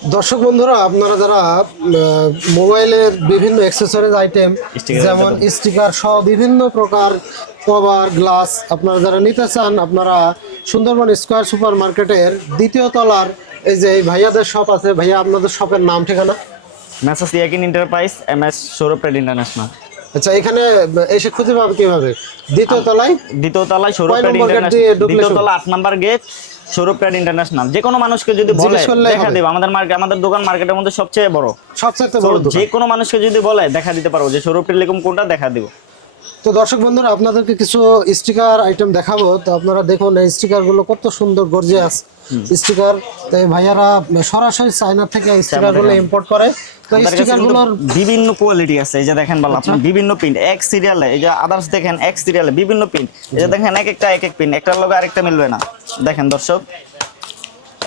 দর্শক বন্ধুরা আপনারা যারা মোবাইলের বিভিন্ন অ্যাক্সেসরিজ আইটেম। যেমন স্টিকার সহ বিভিন্ন প্রকার কভার গ্লাস আপনারা যারা নিতে চান আপনারা সুন্দরবন স্কোয়ার সুপার মার্কেটের দ্বিতীয় তলার এই যে ভাইয়াদের শপ আছে ভাইয়া আপনাদের শপের নাম ঠিকানা? Messrs Yakin enterprise M S Sourav trade international. আচ্ছা এখানে এসে খুঁজে পাবে কীভাবে? দ্বিতীয় তলায়? দ্বিতীয় তলায় সৌরভ দ্বিতীয় তলা আট number gate Sourav trade international যে কোনো মানুষকে যদি বলে দেখা। দেব। আমাদের মার্কেট আমাদের দোকান মার্কেটের মধ্যে সবচেয়ে বড়। সবচেয়ে বড় যে কোনো মানুষকে যদি বলে দেখা দিতে পারব। যে সৌরভ টেলিকম কোনটা দেখা দিব। তো দর্শক বন্ধুরা আপনাদেরকে কিছু স্টিকার আইটেম দেখাবো। তো আপনারা দেখুন এই স্টিকারগুলো কত সুন্দর গর্জিয়াস স্টিকার তো ভাইয়ারা সরাসরি চায়না থেকে স্টিকারগুলো ইম্পোর্ট করে। তো এই আমাদের কাছে স্টিকার কিন্তু গুলোর বিভিন্ন কোয়ালিটি আছে। এই যে দেখেন বলা আপনি বিভিন্ন প্রিন্ট এক সিরিয়ালে এই যে আদার্স দেখেন এক সিরিয়ালে বিভিন্ন প্রিন্ট এই যে দেখেন এক একটা এক এক প্রিন্ট একটার লগে আরেকটা মিলবে না। দেখেন দর্শক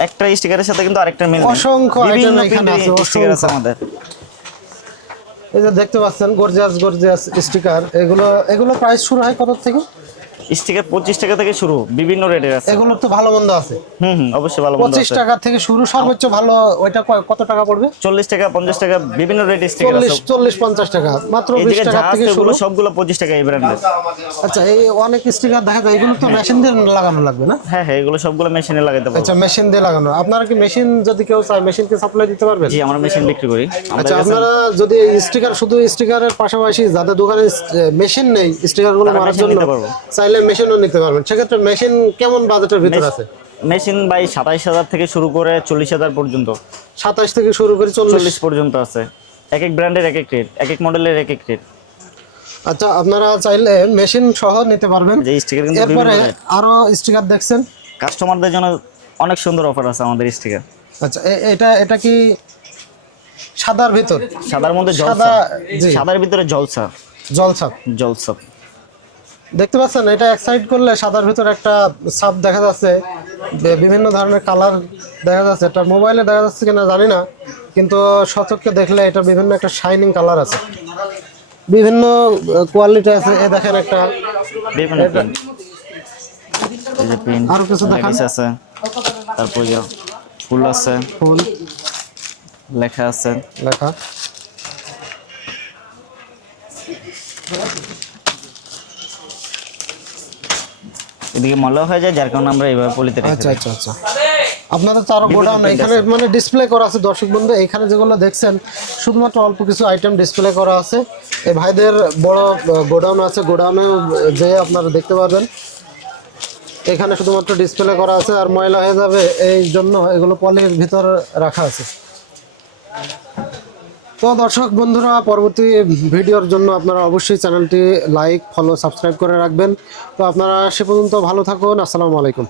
একটা স্টিকারের সাথে কিন্তু আরেকটা মিলবে। অসংখ্য বিভিন্ন এখানে আছে। আমাদের। এই যে দেখতে পাচ্ছেন গর্জিয়াস গর্জিয়াস স্টিকার এগুলো এগুলো প্রাইস শুরু হয় কত থেকে? স্টিকার পঁচিশ টাকা থেকে শুরু বিভিন্ন রেটের আছে। এগুলোর তো ভালো মন্দ আছে। হুম হুম অবশ্যই ভালো মন্দ পঁচিশ টাকা থেকে শুরু সর্বোচ্চ ভালো ওইটা কত টাকা পড়বে? চল্লিশ টাকা পঞ্চাশ টাকা বিভিন্ন রেট স্টিকার চল্লিশ চল্লিশ পঞ্চাশ টাকা। মাত্র বিশ টাকা থেকে শুরু। সবগুলো পঁচিশ টাকা এই ব্র্যান্ডের আচ্ছা এই অনেক স্টিকার দেখা যায় এগুলো তো মেশিন দিয়ে লাগানো লাগবে না? হ্যাঁ হ্যাঁ এগুলো সবগুলো মেশিনে লাগাতে পারব। আচ্ছা মেশিন দিয়ে লাগানো। আপনারা কি মেশিন যদি কেউ চায় মেশিনকে সাপ্লাই দিতে পারবেন? জি আমরা মেশিন বিক্রি করি। আচ্ছা আপনারা যদি স্টিকার শুধু স্টিকারের পাশাপাশি যাদের দোকানে মেশিন নেই স্টিকারগুলো মারার জন্য চাইলে মেশিনও নিতে পারবেন। সেক্ষেত্রে মেশিন কেমন বাজেটের ভিতর আছে? মেশিন বাই সাতাইশ হাজার থেকে শুরু করে চল্লিশ হাজার পর্যন্ত। সাতাশ থেকে শুরু করে চল্লিশ। পর্যন্ত আছে। এক এক ব্র্যান্ডের এক এক রেট এক এক মডেলের এক এক রেট আচ্ছা আপনারা চাইলে মেশিন সহ নিতে পারবেন। যে স্টিকার কিন্তু এরপরে আরও স্টিকার দেখছেন। কাস্টমারদের জন্য অনেক সুন্দর অফার আছে আমাদের স্টিকার আচ্ছা এটা এটা কি সাদার ভিতর? সাদার মধ্যে জলসা। সাদা সাদার ভিতরে জলসা। জলছাপ জলসা। দেখতে পাচ্ছেন এটা এক সাইড করলে সাদার ভিতর একটা ছাপ দেখা যাচ্ছে বিভিন্ন ধরনের কালার দেখা যাচ্ছে। এটা মোবাইলে দেখা যাচ্ছে কিনা জানি না কিন্তু সচক্ষে দেখলে এটা বিভিন্ন একটা শাইনিং কালার আছে। বিভিন্ন কোয়ালিটি আছে এ দেখেন একটা। বিভিন্ন আরও কিছু দেখান। আছে তারপর ফুল আছে। ফুল। লেখা আছে। লেখা। এদিকে ময়লা হয়ে যায় যার কারণে আমরা এইভাবে পলিতে রেখে আচ্ছা আচ্ছা আচ্ছা। আপনাদের তো আরও গোডাউন এখানে মানে ডিসপ্লে করা আছে দর্শক বন্ধু এখানে যেগুলো দেখছেন শুধুমাত্র অল্প কিছু আইটেম ডিসপ্লে করা আছে। এই ভাইদের বড় গোডাউন আছে গোডাউনে যে আপনারা দেখতে পাবেন এখানে শুধুমাত্র ডিসপ্লে করা আছে আর ময়লা হয়ে যাবে এই জন্য এগুলো পলির ভিতর রাখা আছে। তো দর্শক বন্ধুরা, পরবর্তী ভিডিওর জন্য আপনারা অবশ্যই চ্যানেলটি লাইক, ফলো, সাবস্ক্রাইব করে রাখবেন। তো আপনারা সে পর্যন্ত ভালো থাকুন। আসসালামু আলাইকুম।